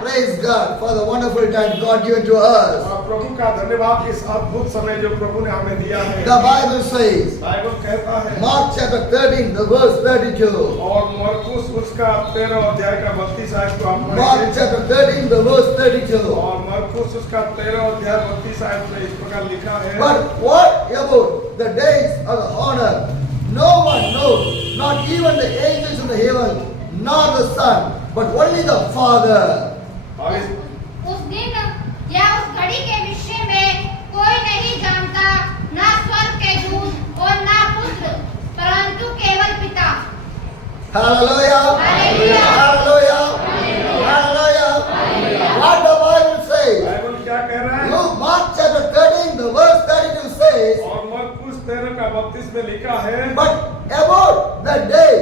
Praise God for the wonderful time God given to us. प्रभु का धन्यवाद इस अद्भुत समय जो प्रभु ने हमें दिया है। The Bible says, बाइबल कहता है Mark chapter 13, the verse 32. और मरकुस उसका 13 अध्याय का 32 आयत को हम Mark पढ़ेंगे। chapter 13, the verse 32. और मरकुस उसका 13 अध्याय 32 आयत में इस प्रकार लिखा है। But what about the days of the honor? No one knows, not even the angels in the heaven, nor the Son, but only the Father. और इस उस दिन या उस घड़ी के विषय में कोई नहीं जानता, ना स्वर्ग के दूत और ना पुत्र, परंतु केवल पिता। Hallelujah. Hallelujah. Hallelujah. Hallelujah. Hallelujah. What the Bible says. Bible क्या कह रहा है? Luke, Mark chapter 13, the verse 32 says, और मरकुस 13 का 32 में लिखा है। but about the day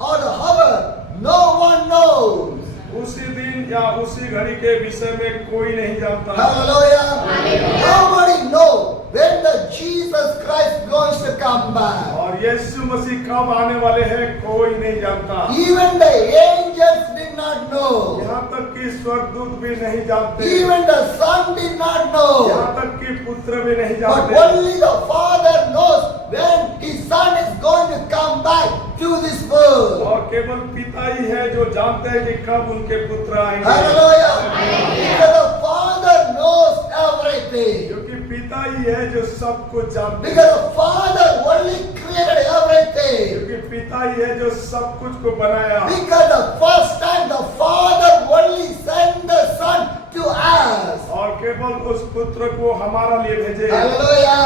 or the hour, no one knows. उसी दिन या उसी घड़ी के विषय में कोई नहीं जानता। Hallelujah. Hallelujah. Nobody knows when the Jesus Christ going to come back. और यीशु मसीह कब आने वाले हैं कोई नहीं जानता। Even the angels did not know. यहाँ तक कि स्वर्गदूत भी नहीं जानते। Even the Son did not know. यहाँ तक कि पुत्र भी नहीं But जानते। only the Father knows when His Son is going to come back to this world. और केवल पिता ही है जो जानते हैं कि कब उनके पुत्र आएंगे। Hallelujah. Hallelujah. Because the Father knows everything. क्योंकि पिता ही है जो सब कुछ जानते हैं। Because the Father only created everything. क्योंकि पिता ही है जो सब कुछ को बनाया। Because the first time the Father only sent the Son to us. और केवल उस पुत्र को हमारा लिए भेजे। Hallelujah.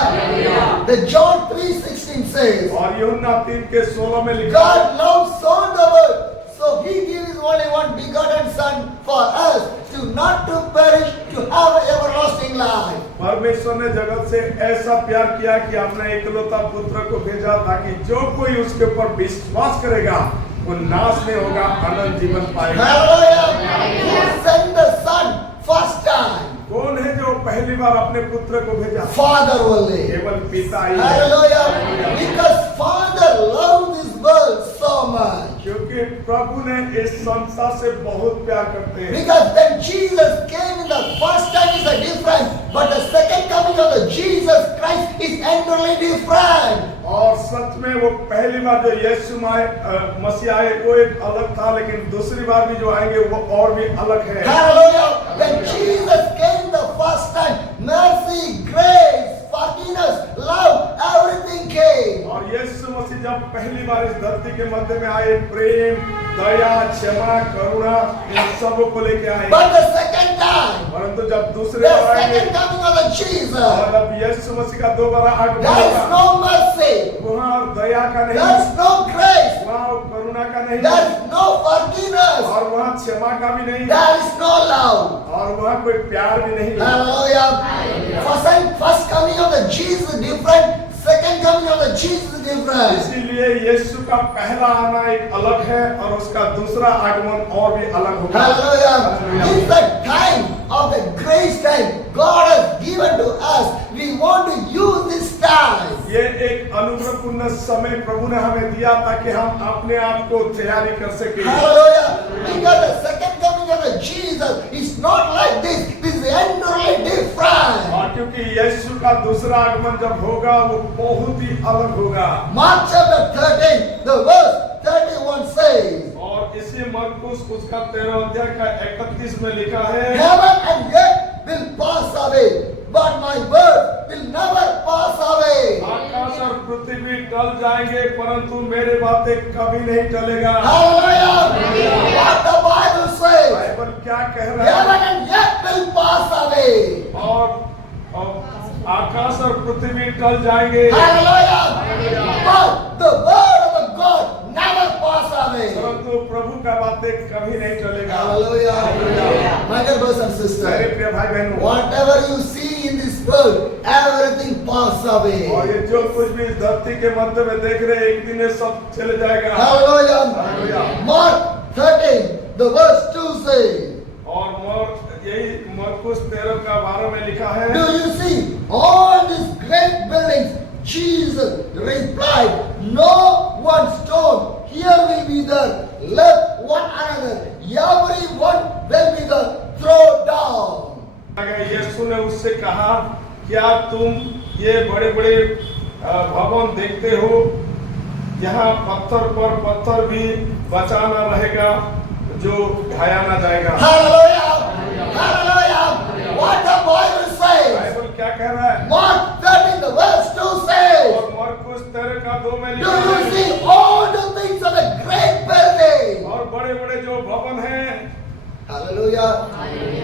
The John 3:16 says, और यूहन्ना 3 के 16 में लिखा है, God loved so the world, so He gave His only one begotten Son for us, to not to perish, to have an everlasting life. परमेश्वर ने जगत से ऐसा प्यार किया कि अपने एकलौता पुत्र को भेजा ताकि जो कोई उसके ऊपर विश्वास करेगा वो नाश नहीं होगा, अनंत जीवन पाएगा। Hallelujah. Who sent the Son first time? कौन है जो पहली बार अपने पुत्र को भेजा? Father only. केवल पिता ही है। Hallelujah. Because Father loved this world so much. क्योंकि प्रभु ने इस संसार से बहुत प्यार करते हैं। Because when Jesus came in the first time is a different, but the second coming of the Jesus Christ is entirely different. और सच में वो पहली बार जो यीशु मसीह आए वो एक अलग था, लेकिन दूसरी बार भी जो आएंगे वो और भी अलग है। Hallelujah. When Jesus came the first time, mercy, grace, forgiveness, love, everything came. और यीशु मसीह जब पहली बार इस धरती के मध्य में आए, प्रेम, दया, क्षमा, करुणा इन सबों को लेके आए। But the second time, परंतु जब दूसरे the बार आएंगे second coming of the Jesus, और अब यीशु मसीह का दोबारा आगमन there is होगा, no mercy, वहाँ और दया का there नहीं, is no grace, वहाँ और करुणा का नहीं, there is no forgiveness, और वहाँ क्षमा का भी नहीं, there is no love. और वहाँ कोई प्यार भी नहीं। Hallelujah. First coming of the Jesus is different. Second coming of the Jesus is different. इसीलिए यीशु का पहला आना एक अलग है और उसका दूसरा आगमन और भी अलग होगा। Hallelujah. It's the time of the grace time God has given to us. We want to use this time. ये एक अनुग्रहपूर्ण समय प्रभु ने हमें दिया ताकि हम अपने आप को तैयारी कर सके। Hallelujah. Because the second coming of the Jesus is not like this. This is entirely different. और क्योंकि यीशु का दूसरा आगमन जब होगा वो बहुत ही अलग होगा। Mark chapter 13, the verse 31 says, और इसी मरकुस उसका 13 अध्याय का 31 में लिखा है, Heaven and earth will pass away, but my word will never pass away. आकाश और पृथ्वी टल जाएंगे परंतु मेरे बातें कभी नहीं टलेगा। Hallelujah. What the Bible says. Bible क्या कह रहा है? Heaven and earth will pass away. और आकाश और पृथ्वी टल जाएंगे Hallelujah. But the word of the God never pass away. परंतु प्रभु का बातें कभी नहीं टलेगा। Hallelujah. My dear brothers and मेरे sisters, प्रिय भाई बहनों, whatever you see in this world, everything pass away. और ये जो कुछ भी इस धरती के मध्य में देख रहे हैं एक दिन ये सब चले जाएगा। Hallelujah. Hallelujah. Mark 13, the verse 2 says, और यही मरकुस 13 का 12 में लिखा है, do you see all these great buildings? Jesus replied, no one stone here will be there left one another. Every one will be the यीशु ने उससे कहा, क्या तुम ये बड़े बड़े भवन देखते हो, यहाँ पत्थर पर पत्थर भी बचा न रहेगा, जो ढाया ना जाएगा। Hallelujah! Hallelujah! What the Bible says? Bible क्या कह रहा है? Mark 13, the verse 2 says, और मरकुस 13:2 में do लिखा you है, see all the things of a great building? और बड़े बड़े जो भवन हैं, Hallelujah!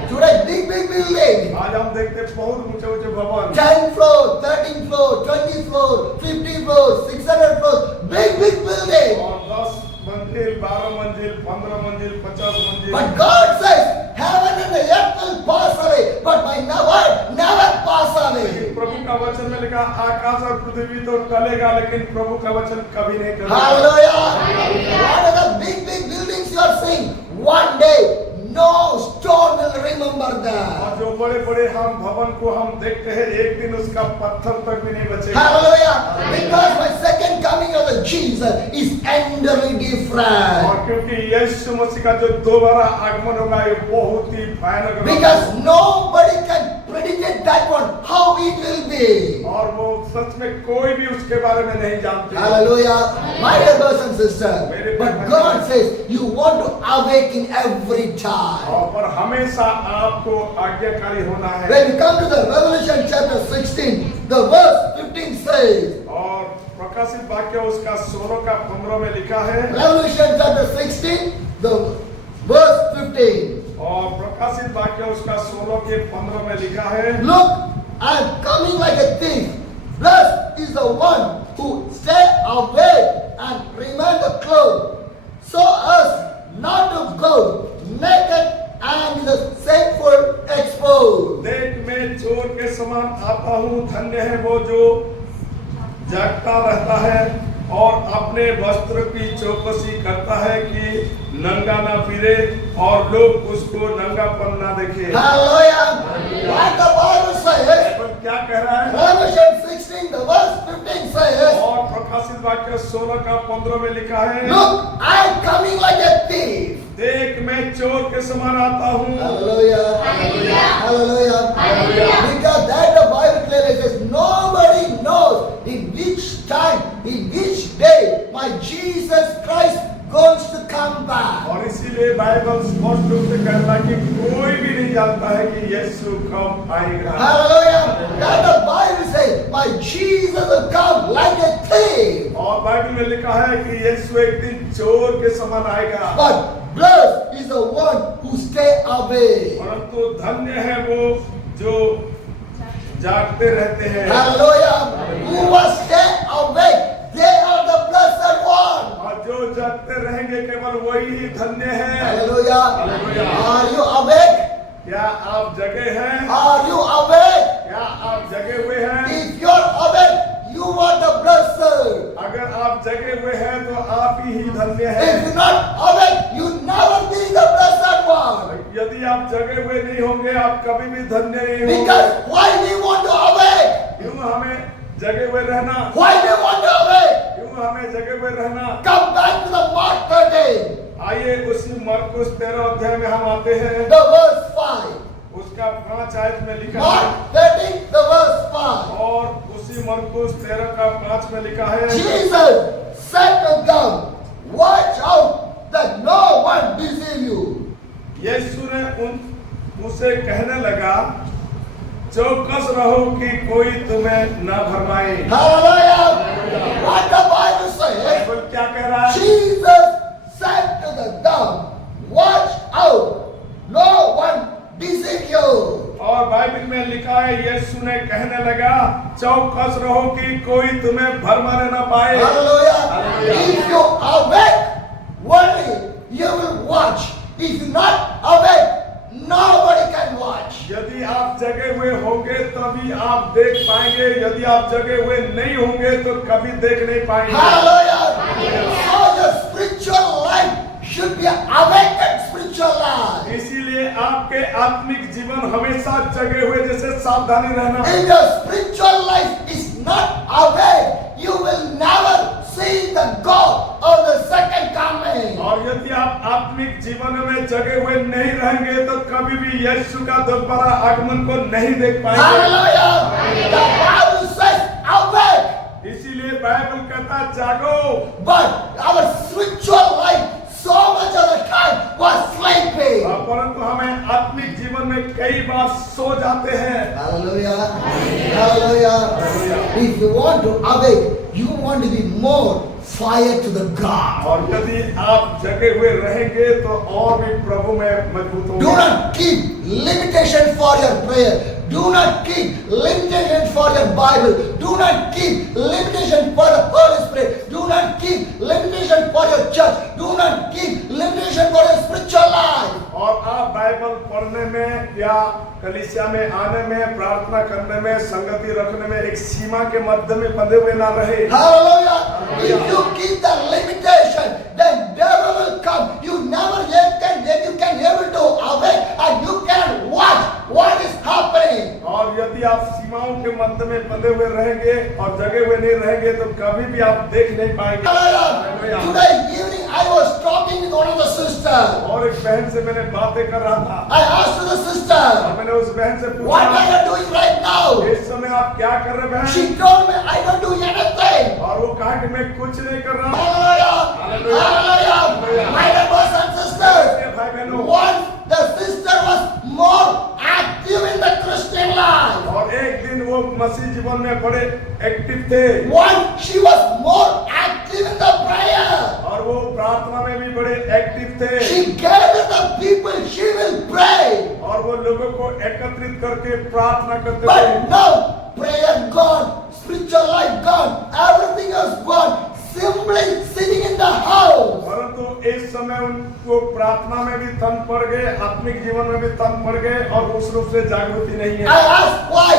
Today, big building. आज हम देखते हैं बहुत ऊंचे ऊंचे भवन, 10 floor, 13 floor, 20 floor, 50 floor, 600 floor, big building. और 10 मंजिल, 12 मंजिल, 15 मंजिल, 50 मंजिल। But God says, heaven and the earth will pass away, but my word never pass away. लेकिन प्रभु का वचन में लिखा, आकाश और पृथ्वी तो टलेगा, लेकिन प्रभु का वचन कभी नहीं टलेगा। Hallelujah! What are the big buildings you are seeing? One day, no stone will remember that. और जो बड़े बड़े हम भवन को हम देखते हैं, एक दिन उसका पत्थर तक भी नहीं बचेगा। Hallelujah! Because my second coming of the Jesus is entirely different. और क्योंकि यीशु मसीह का जो दोबारा आगमन होगा, ये बहुत ही भयानक होगा। Because nobody can predict that one, how it will be. और वो सच में कोई भी उसके बारे में नहीं जानते। Hallelujah! My dear brothers and sisters, but God says you want to awaken every time. और पर हमेशा आपको आज्ञाकारी होना है। When you come to the Revelation chapter 16, the verse 15 says, और प्रकाशित वाक्य उसका 16:15 में लिखा है, Revelation chapter 16, the verse 15. और प्रकाशित वाक्य उसका 16:15 में लिखा है, Look, I am coming like a thief. Blessed is the one who stay awake and remain the clothed, so as not to go naked and the shameful exposed. देख मैं चोर के समान आता हूँ, धन्य है वो जो जागता रहता है और अपने वस्त्र की चौकसी करता है कि नंगा ना फिरे और लोग उसको नंगापन ना देखे। Hallelujah! What the Bible says, पर क्या कह रहा है? Revelation 16, the verse 15 says, और प्रकाशित वाक्य 16:15 में लिखा है, Look, I am coming like a thief. देख मैं चोर के समान आता हूँ। Hallelujah! Hallelujah! Hallelujah! Hallelujah! Because that the Bible clearly says, nobody knows in which time, in which day my Jesus Christ going to come back. और इसीलिए Bible स्पष्ट रूप से कहता है कि कोई भी नहीं जानता है कि यीशु कब आएगा। Hallelujah! That the Bible says, my Jesus will come like a thief. और बाइबल में लिखा है कि यीशु एक दिन चोर के समान आएगा। But blessed is the one who stay awake. परंतु धन्य है वो जो जागते रहते हैं। Hallelujah! Who will stay awake? They are the blessed one. और जो जागते रहेंगे केवल वही ही धन्य है। Hallelujah! Hallelujah. Are you awake? क्या आप जगे हैं? Are you awake? क्या आप जगे हुए हैं? If you are awake, you are the blessed. अगर आप जगे हुए हैं तो आप ही धन्य If हैं। you're not awake, you never be the blessed one. यदि आप जगे हुए नहीं होंगे, आप कभी भी धन्य नहीं होंगे। Because why we want to awake? क्यों हमें जगे हुए रहना? Why we want to awake? क्यों हमें जगे हुए रहना? Come back to the Mark 13, आइए उसी मरकुस 13 अध्याय में हम आते हैं। the verse 5. उसका 5 आयत में लिखा है, Mark 13, the verse 5. और उसी मरकुस 13:5 में लिखा है, Jesus said to them, watch out that no one deceive you. यीशु ने उनसे कहने लगा, चौकस रहो कि कोई तुम्हें न भरमाए। Hallelujah! What the Bible says, Bible क्या कह रहा है? Jesus said to the dumb, watch out, no one deceive you. और बाइबल में लिखा है, यीशु ने कहने लगा, चौकस रहो कि कोई तुम्हें भरमाने न पाए। Hallelujah! Hallelujah. If you awake, only you will watch. If you're not awake, nobody can watch. यदि आप जगे हुए होंगे तभी आप देख पाएंगे, यदि आप जगे हुए नहीं होंगे तो कभी देख नहीं पाएंगे। Hallelujah! So the spiritual life should be awakened spiritual life. इसीलिए आपके आत्मिक जीवन हमेशा जगे हुए जैसे सावधानी रहना। If your spiritual life is not awake, you will never see the God of the second coming. और यदि आप आत्मिक जीवन में जगे हुए नहीं रहेंगे तो कभी भी यीशु का दोबारा आगमन को नहीं देख पाएंगे। Hallelujah. The Bible says, awake. इसीलिए बाइबल कहता है जागो। But our spiritual life, so much of the time, was sleeping. परंतु हमें आत्मिक जीवन में कई बार सो जाते हैं। Hallelujah. Hallelujah. If you want to awake, you want to be more fire to the God. और यदि आप जगे हुए रहेंगे तो और भी प्रभु में मजबूत Do होंगे। not keep limitation for your prayer. Do not keep limitation for your Bible. Do not keep limitation for the Holy Spirit. Do not keep limitation for your church. Do not keep limitation for your spiritual life. और आप Bible पढ़ने में या कलीसिया में आने में, प्रार्थना करने में, संगति रखने में एक सीमा के मध्य में बंधे हुए ना रहे। Hallelujah. If you keep the limitation, then devil will come. You never yet can able to awake and you can watch what is happening. और यदि आप सीमाओं के मध्य में बंधे हुए रहेंगे और जगे हुए नहीं रहेंगे तो कभी भी आप देख नहीं पाएंगे। Hallelujah. Today evening I was talking with one of the sisters. और एक बहन से मैंने बातें कर रहा था। I asked the sister, और मैंने उस बहन से what are पूछा, you doing right now? इस समय आप क्या कर रहे हैं बहन? She told me, I don't do anything. और वो कहा कि मैं कुछ नहीं कर रहा। Hallelujah. Hallelujah. My dear brothers and sisters, भाई बहनों, once the sister was more active in the Christian life. और एक दिन वो मसीह जीवन में बड़े एक्टिव थे। Once she was more active in the prayer. और वो प्रार्थना में भी बड़े एक्टिव थे। She gathered the people, she will pray. और वो लोगों को एकत्रित करके प्रार्थना करते थे। But now, prayer gone, spiritual life gone, everything else gone. Simply sitting in the house. परंतु इस समय उनको प्रार्थना में भी तन पड़ गए, आत्मिक जीवन में भी तन पड़ गए और उस रूप से जागृति नहीं है। I asked why?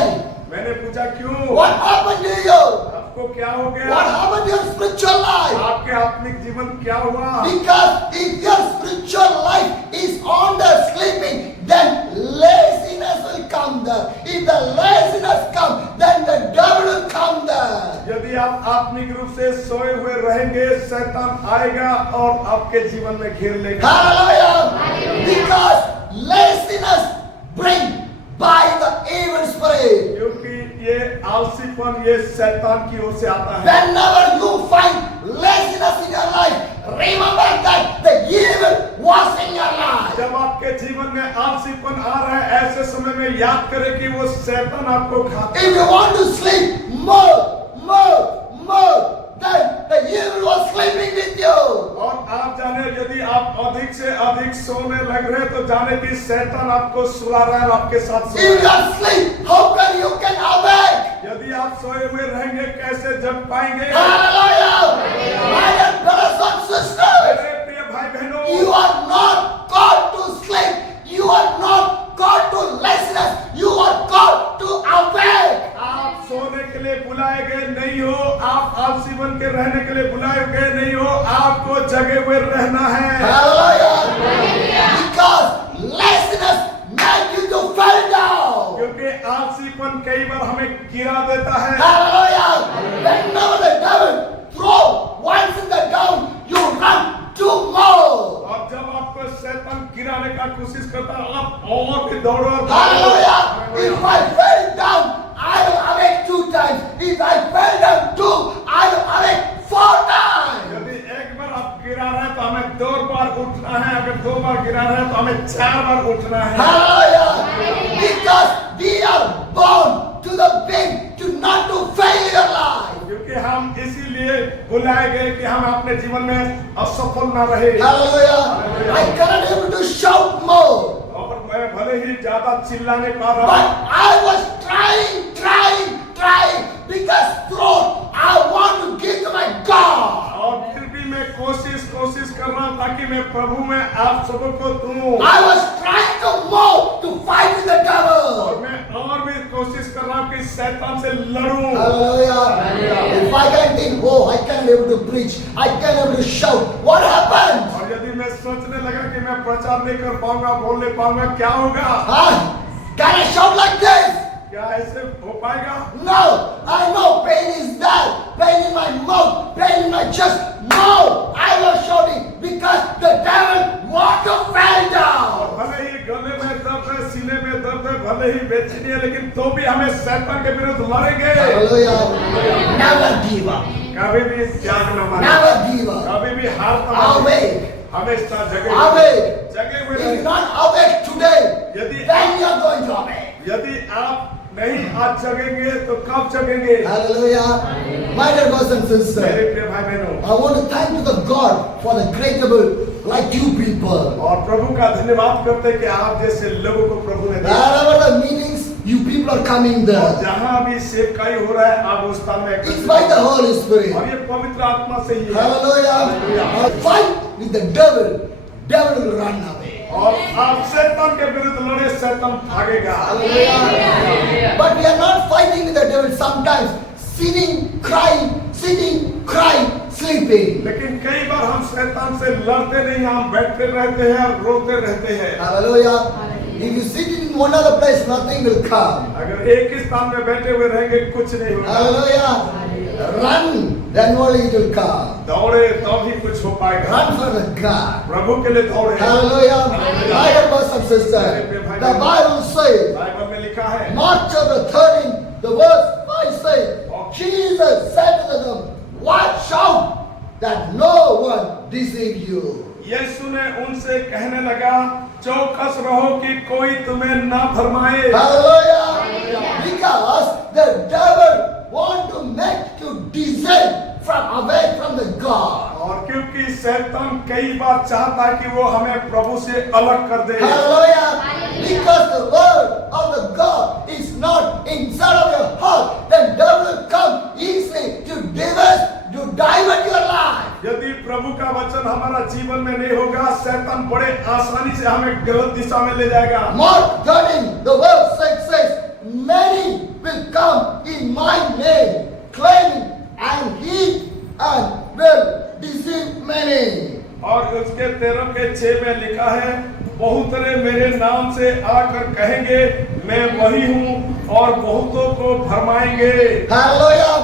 मैंने पूछा क्यों? What happened to you? आपको क्या हो गया? What happened to your spiritual life? आपके आत्मिक जीवन क्या हुआ? Because if your spiritual life is on the sleeping, then laziness will come there. If the laziness comes, then the devil will come there. यदि आप आत्मिक रूप से सोए हुए रहेंगे, शैतान आएगा और आपके जीवन में घेर लेगा। Hallelujah! Because laziness brings by the evil spirit. क्योंकि ये आलसीपन ये शैतान की ओर से आता है। Whenever you find laziness in your life, remember that the evil was in your life. जब आपके जीवन में आलसीपन आ रहा है, ऐसे समय में याद करें कि वो शैतान आपको खाता है। If you want to sleep more, then the evil was sleeping with you. और आप जाने यदि आप अधिक से अधिक सोने लग रहे हैं तो जाने कि शैतान आपको सुला रहा है, आपके साथ सो If you रहा है। are asleep, how can you awake? यदि आप सोए हुए रहेंगे कैसे जग पाएंगे? Hallelujah! My dear brothers and sisters, मेरे प्रिय भाई बहनों, you are not called to sleep. You are not called to laziness. You are called to awake. आप सोने के लिए बुलाए गए नहीं हो, आप आलसी बन के रहने के लिए बुलाए गए नहीं हो, आपको जगे हुए रहना है। Hallelujah! Because laziness makes you to fall down. क्योंकि आलसीपन कई बार हमें गिरा देता है। Hallelujah! Whenever the devil throw once in the down, you run two more. और जब आपको शैतान गिराने का कोशिश करता है, आप और भी दौड़ो। Hallelujah! If I fell down, I will awake 2 times. If I fell down 2, I will awake 4 times. यदि एक बार आप गिरा रहे हैं तो हमें 2 बार उठना है, अगर 2 बार गिरा रहे हैं तो हमें 4 बार उठना है। Hallelujah! Because we are born to the big, to not to fail your life. क्योंकि हम इसीलिए बुलाए गए कि हम अपने जीवन में असफल ना रहे। Hallelujah! I cannot able to shout more. और मैं भले ही ज्यादा चिल्ला नहीं पा रहा But हूँ, I was trying because throat I want to give to my God. और फिर भी मैं कोशिश कर रहा हूँ ताकि मैं प्रभु में आप सबको दूं। I was trying to move to fight with the और devil. मैं और भी कोशिश कर रहा हूँ कि शैतान से लड़ूं। Hallelujah! If I can think, oh, I can't able to preach, I can't able to shout. What happened? और यदि मैं सोचने लगा कि मैं प्रचार नहीं कर पाऊंगा, बोल नहीं पाऊंगा, क्या होगा? Huh? Can I shout like this? क्या ऐसे हो पाएगा? No, I know pain is there. pain in my mouth, pain in my chest. No, I was shouting because the devil want to fall down. भले ही गले में दर्द है, सीने में दर्द है, भले ही बेचैनी है, लेकिन तो भी हमें शैतान के विरुद्ध लड़ेंगे। Hallelujah. Never give up. कभी भी त्याग न माने, Never give up. कभी भी हार न माने, Awake. हमेशा जगे Awake. जगे हुए If रहें। you're not awake today, यदि then you're going to awake. यदि आप नहीं आज जगेंगे तो कब जगेंगे? Hallelujah. My dear brothers and मेरे sisters, प्रिय भाई बहनों, I want to thank you the God for the great able like you people. और प्रभु का धन्यवाद करते हैं कि आप जैसे लोगों को प्रभु ने दिया। Wherever the meetings, you people are coming there. जहाँ भी सेवकाई हो रहा है, आप उस स्थान में It's by the Holy Spirit. और ये पवित्र आत्मा से ही है। Hallelujah. Fight with the devil. Devil will run away. और आप शैतान के विरुद्ध लड़े, शैतान भागेगा। Hallelujah. But we are not fighting with the devil sometimes. Sitting, crying, sleeping. लेकिन कई बार हम शैतान से लड़ते नहीं, हम बैठते रहते हैं और रोते रहते हैं। Hallelujah. If you sit in one other place, nothing will come. अगर एक ही स्थान में बैठे हुए रहेंगे, कुछ नहीं होगा। Hallelujah. Run, then only it will come. दौड़े तो भी कुछ हो पाएगा। Run for the God. प्रभु के लिए दौड़े। Hallelujah. My dear brothers and sisters, the Bible says, Bible में लिखा है, Mark chapter 13, the verse 5 says, Jesus said to them, watch out that no one deceive you. यीशु ने उनसे कहने लगा, चौकस रहो कि कोई तुम्हें ना भरमाए। Hallelujah. Because the devil want to make you descend from away from the God. और क्योंकि शैतान कई बार चाहता है कि वो हमें प्रभु से अलग कर दे। Hallelujah. Because the word of the God is not inside of your heart, then devil will come easily to divert your life. यदि प्रभु का वचन हमारा जीवन में नहीं होगा, शैतान बड़े आसानी से हमें गलत दिशा में ले जाएगा। Mark 13, the verse 6 says, many will come in my name, claiming and he and will deceive many. और उसके 13 के 6 में लिखा है, बहुतरे मेरे नाम से आकर कहेंगे मैं वही हूँ और बहुतों को भरमाएंगे। Hallelujah.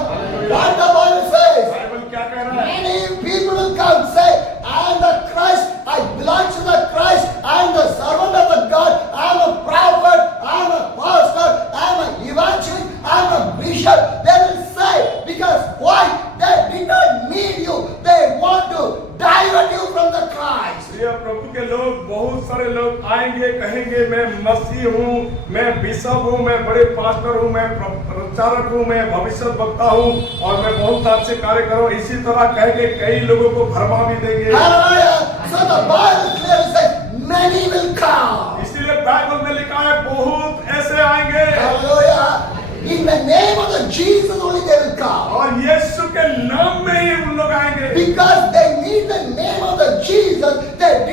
What the Bible says? Bible क्या कह रहा है? Many people will come say, I am the Christ, I belong to the Christ, I am the servant of the God, I am a prophet, I am a pastor, I am an evangelist, I am a bishop. They will say, because why? They did not need you, they want to divert you from the Christ. प्रिय प्रभु के लोग, बहुत सारे लोग आएंगे, कहेंगे मैं मसीह हूँ, मैं बिशप हूँ, मैं बड़े पास्टर हूँ, मैं प्रचारक हूँ, मैं भविष्य वक्ता हूँ और मैं बहुत अच्छे कार्य करूँ। इसी तरह कहेंगे, कई लोगों को भरमा भी देंगे। Hallelujah. So the Bible clearly says, many will come. इसीलिए बाइबल में लिखा है, बहुत ऐसे आएंगे। Hallelujah. In the name of the Jesus only they will come. और यीशु के नाम में ही उन लोग आएंगे। Because they need the name of the Jesus, they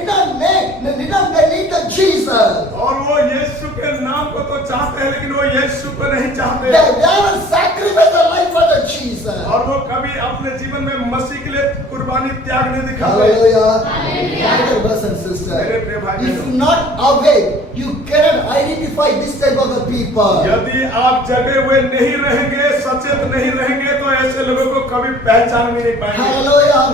need the Jesus. और वो यीशु के नाम को तो चाहते हैं, लेकिन वो यीशु को नहीं चाहते। They never sacrifice their life for the Jesus. और वो कभी अपने जीवन में मसीह के लिए कुर्बानी त्याग नहीं दिखाते। Hallelujah. My dear brothers and sisters, if you're not awake, you cannot identify this type of the people. यदि आप जगे हुए नहीं रहेंगे, सचेत नहीं रहेंगे, तो ऐसे लोगों को कभी पहचान भी नहीं पाएंगे। Hallelujah.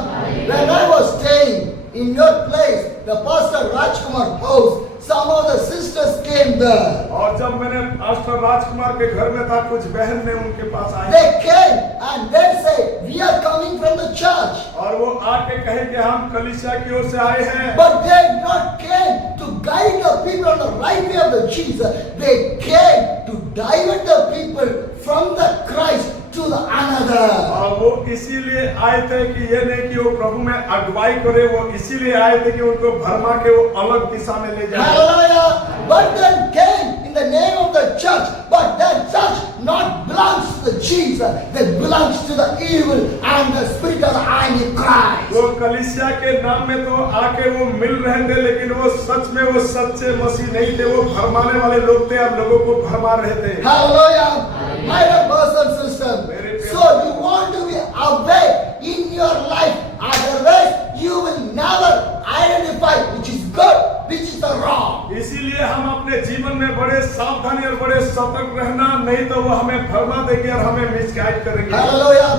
When I was staying in your place, the Pastor Rajkumar house, some of the sisters came there. और जब मैंने पास्टर राजकुमार के घर में था, कुछ बहन ने उनके पास आई। They came and they say, we are coming from the church. और वो आके कहे कि हम कलीसिया की ओर से आए हैं। But they not came to guide the people on the right way of the Jesus. They came to divert the people from the Christ to the another. और वो इसीलिए आए थे कि ये नहीं कि वो प्रभु में अगुवाई करे, वो इसीलिए आए थे कि उनको भरमा के वो अलग दिशा में ले जाए। Hallelujah. But then came in the name of the church, but that church not belongs to the Jesus. That belongs to the evil and the spirit of the Antichrist. वो कलीसिया के नाम में तो आके वो मिल रहे थे, लेकिन वो सच में वो सच्चे मसीह नहीं थे, वो भरमाने वाले लोग थे, अब लोगों को भरमा रहे थे। Hallelujah. My dear brothers and sisters, so you want to be awake in your life, otherwise you will never identify which is good, which is the wrong. इसीलिए हम अपने जीवन में बड़े सावधानी और बड़े सतर्क रहना, नहीं तो वो हमें भरमा देंगे और हमें मिसगाइड करेंगे। Hallelujah.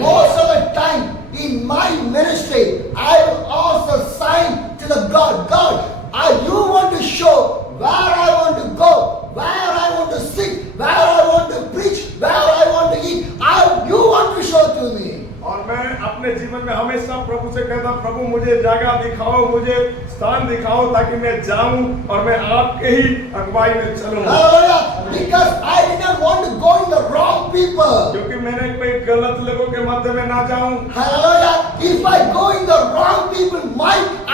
Most of the time in my ministry, I will ask a sign to the God. God, you want to show where I want to go, where I want to sit, where I want to preach, where I want to eat. You want to show to me. और मैं अपने जीवन में हमेशा प्रभु से कहता, प्रभु मुझे जगह दिखाओ, मुझे स्थान दिखाओ, ताकि मैं जाऊं और मैं आपके ही अगुवाई में चलूं। Hallelujah. Because I didn't want to go in the wrong people. क्योंकि मैंने कोई गलत लोगों के मध्य में ना जाऊं। Hallelujah. If I go in the wrong people,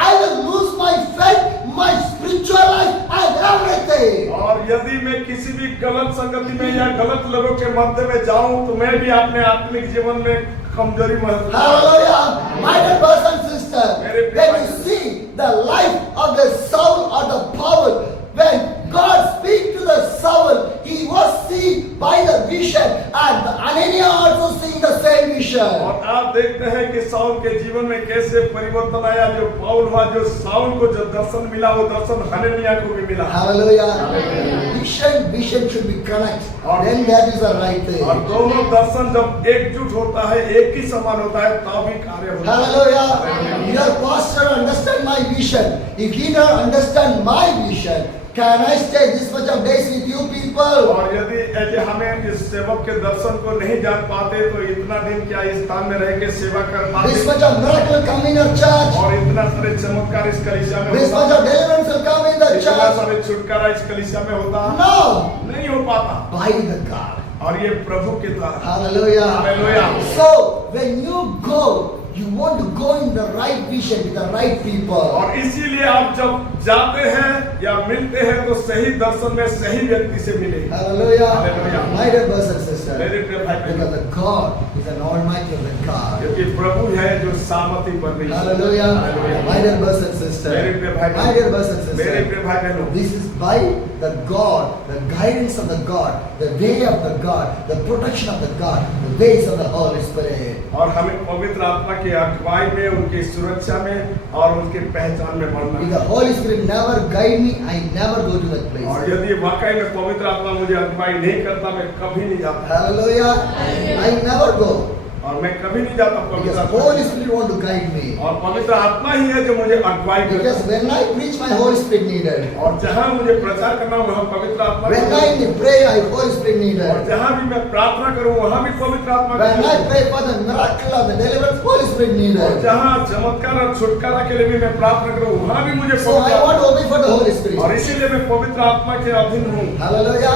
I will lose my faith, my spiritual life and everything. और यदि मैं किसी भी गलत संगति में या गलत लोगों के मध्य में जाऊं, तो मैं भी अपने आत्मिक जीवन में कमजोरी महसूस। Hallelujah. My dear brothers and sisters, when you see the life of the Saul or the Paul, when God speaks to the Saul, he was seen by the vision, and Ananias also seeing the same vision. और आप देखते हैं कि Saul के जीवन में कैसे परिवर्तन आया। जो पाउल हुआ, जो साउल को जो दर्शन मिला, वो दर्शन हनन्याह को भी मिला। Hallelujah. Vision should be connected. Then that is the right thing. और दोनों दर्शन जब एकजुट होता है, एक ही समान होता है, तभी कार्य होता है। Hallelujah. Your pastor understand my vision. If he don't understand my vision, can I stay this much of days with you people? और यदि हमें इस सेवक के दर्शन को नहीं जान पाते, तो इतना दिन क्या इस स्थान में रह के सेवा कर पाते? This much of miracle come in your church. और इतना सारे चमत्कार इस कलीसिया में This much होता? of deliverance will come in the इतना church. सारे छुटकारा इस कलीसिया में होता? No. नहीं हो पाता। By the God. और ये प्रभु के द्वारा। Hallelujah. Hallelujah. So when you go, you want to go in the right vision with the right people. और इसीलिए आप जब जाते हैं या मिलते हैं, तो सही दर्शन में सही व्यक्ति से मिले। Hallelujah. Hallelujah. My dear brothers and sisters, मेरे प्रिय भाई बहनों, because the God is an almighty of the God. क्योंकि प्रभु है जो सामर्थी पर नहीं। Hallelujah. Hallelujah. My dear brothers and sisters, मेरे प्रिय भाई my dear brothers and मेरे sisters, प्रिय भाई बहनों, this is by the God, the guidance of the God, the way of the God, the protection of the God, the ways of the Holy Spirit. और हमें पवित्र आत्मा की अगुवाई में, उनकी सुरक्षा में और उनकी पहचान में बढ़ना If है। the Holy Spirit never guide me, I never go to that place. और यदि वाकई में पवित्र आत्मा मुझे अगुवाई नहीं करता, मैं कभी नहीं जाता। Hallelujah. I never go. और मैं कभी नहीं जाता पवित्र Because आत्मा। Holy Spirit want to guide me. और पवित्र आत्मा ही है जो मुझे अगुवाई करता Because when I preach, my Holy Spirit needed. है। और जहाँ मुझे प्रचार करना, वहाँ पवित्र आत्मा की When जरूरत I pray, I Holy Spirit है। और needed. जहाँ भी मैं प्रार्थना करूँ, वहाँ भी पवित्र आत्मा की When I जरूरत है। pray for the miracle of the deliverance, Holy Spirit और needed. जहाँ चमत्कार और छुटकारा के लिए भी मैं प्रार्थना करूँ, वहाँ भी मुझे So I पवित्र want to आत्मा। obey for the Holy Spirit. और इसीलिए मैं पवित्र आत्मा के अधीन हूँ। Hallelujah.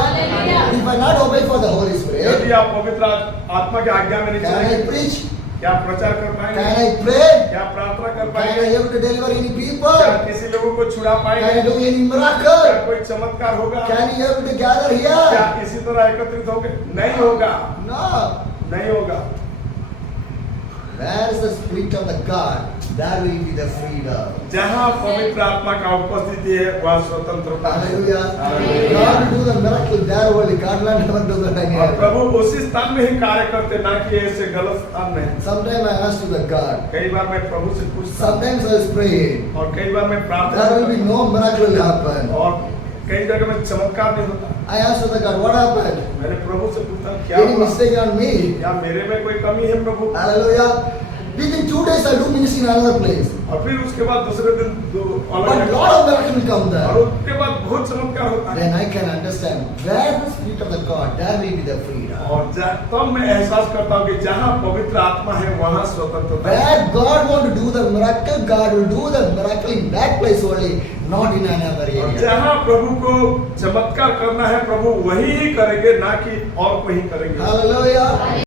If I not obey for the Holy यदि Spirit, आप पवित्र आत्मा की आज्ञा में नहीं can I चलेंगे, preach? क्या प्रचार कर पाएंगे? Can I pray? क्या प्रार्थना कर Can पाएंगे? I able to deliver any क्या people? किसी लोगों को छुड़ा Can I पाएंगे? do any क्या miracle? कोई चमत्कार होगा? Can you able to gather क्या here? इसी तरह एकत्रित होंगे? नहीं होगा, No. नहीं होगा। Where is the Spirit of the God? There will be the freedom. जहाँ पवित्र आत्मा का उपस्थिति है, वहाँ स्वतंत्रता है। Hallelujah. Hallelujah. God will do the miracle there only. God will never do that और anywhere. प्रभु उसी स्थान में ही कार्य करते, ना कि ऐसे गलत स्थान में। Sometimes I ask to the God. कई बार मैं प्रभु से पूछता हूँ, Sometimes I was praying. और कई बार मैं प्रार्थना There will be करता no miracle will happen. हूँ, और कई जगह में चमत्कार नहीं होता। I asked to the God, what happened? मैंने प्रभु से पूछा, क्या Any हुआ? mistake on me? क्या मेरे में कोई कमी है प्रभु? Hallelujah. Within 2 days I do ministry in another place. और फिर उसके बाद दूसरे दिन But अलग lot of miracle will come और there. उसके बाद बहुत चमत्कार होता है। Then I can understand where the Spirit of the God, there will be the freedom. और तब मैं एहसास करता हूँ कि जहाँ पवित्र आत्मा है, वहाँ स्वतंत्रता है। Where God want to do the miracle, God will do the miracle in that place only, not in another और area. जहाँ प्रभु को चमत्कार करना है, प्रभु वही ही करेंगे, ना कि और कोई करेंगे। Hallelujah.